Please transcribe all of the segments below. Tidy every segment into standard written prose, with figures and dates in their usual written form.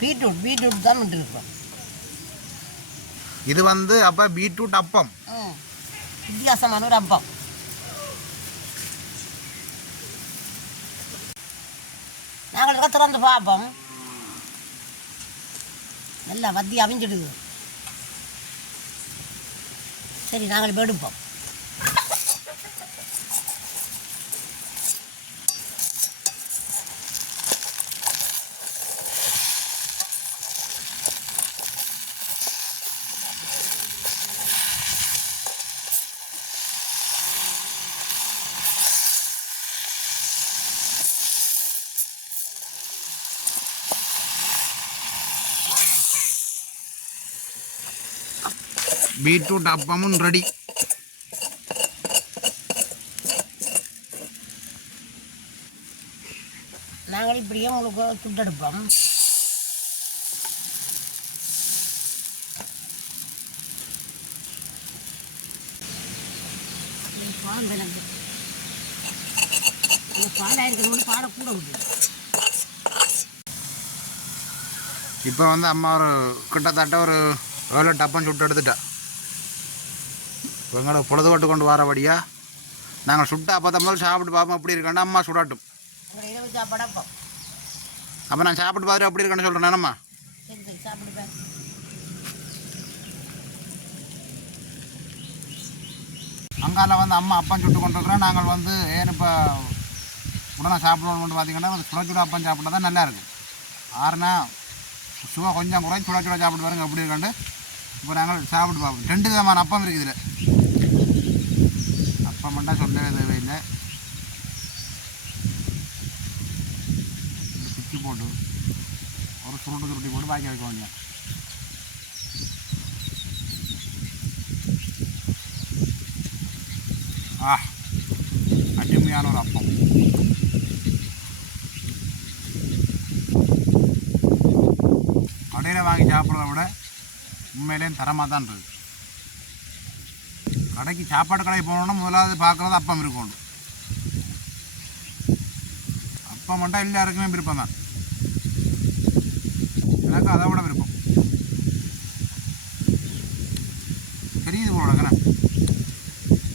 Beetroot தான் விட்டுருக்கோம். இது வந்து அப்போ பீட்ரூட் அப்பம். வித்தியாசமான ஒரு அப்பம். நாங்கள் திறந்து பார்ப்போம். நல்லா வத்தி அவிஞ்சிடுது. சரி, நாங்கள் இப்போ எடுப்போம். பீட்ரூட் அப்பமும் ரெடி. நாங்கள் இப்படியே உங்களுக்கு சுட்டெடுப்போம். இப்போ வந்து அம்மா ஒரு கிட்டத்தட்ட ஒரு 7 டப்பம் சுட்டு எடுத்துட்டா. எங்களோட பொழுதுபட்டு கொண்டு வரபடியா நாங்கள் சுட்டா அப்போ முதல் சாப்பிட்டு பார்ப்போம் எப்படி இருக்காண்டா. அம்மா சுடாட்டும். அப்போ நான் சாப்பிட்டு பார்த்துட்டு எப்படி இருக்கான்னு சொல்கிறேன். அம்மா அங்கால வந்து அம்மா அப்பம் சுட்டு கொண்டு இருக்கிறோம். நாங்கள் வந்து ஏன் இப்போ உடனே சாப்பிடணும்னு பார்த்தீங்கன்னா சுட சுட அப்பம் சாப்பிட்டா தான் நல்லாயிருக்கும். ஆறுனா சுவை கொஞ்சம் குறைஞ்சி சுட சுட சாப்பிட்டு பாருங்க எப்படி இருக்காண்டு. இப்போ நாங்கள் சாப்பிட்டு பார்ப்போம். 2 விதமான அப்பம் இருக்குது இதில். அப்பம் மட்டும் சொல்லவே தேவையில்லை. சுற்றி போட்டு ஒரு சுருட்டி போட்டு பாக்கி வைக்க வேண்டிய. அருமையான ஒரு அப்பம். கடையில் வாங்கி சாப்பிட்றத விட உண்மையிலேயும் தரமாக தான் இருக்குது. கடைக்கு சாப்பாடு கடைக்கு போனோன்னா முதலாவது பார்க்குறது அப்பம் இருக்கணும். அப்பம் மட்டும் எல்லாருக்குமே விருப்பம் தான். எனக்கு அதை விட விருப்பம். தெரியுது போலங்கண்ணா,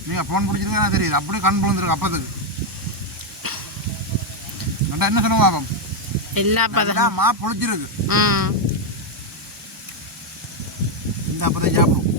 நீங்கள் ஃபோன் பிடிச்சிருக்கா தெரியுது. அப்படியே கண் விழுந்துருக்கு அப்பத்துக்கு. நல்லா என்ன சொல்லுவோம் அப்பம் எல்லாமா புளிச்சிருக்கு. இந்த அப்பத்தை சாப்பிடும்.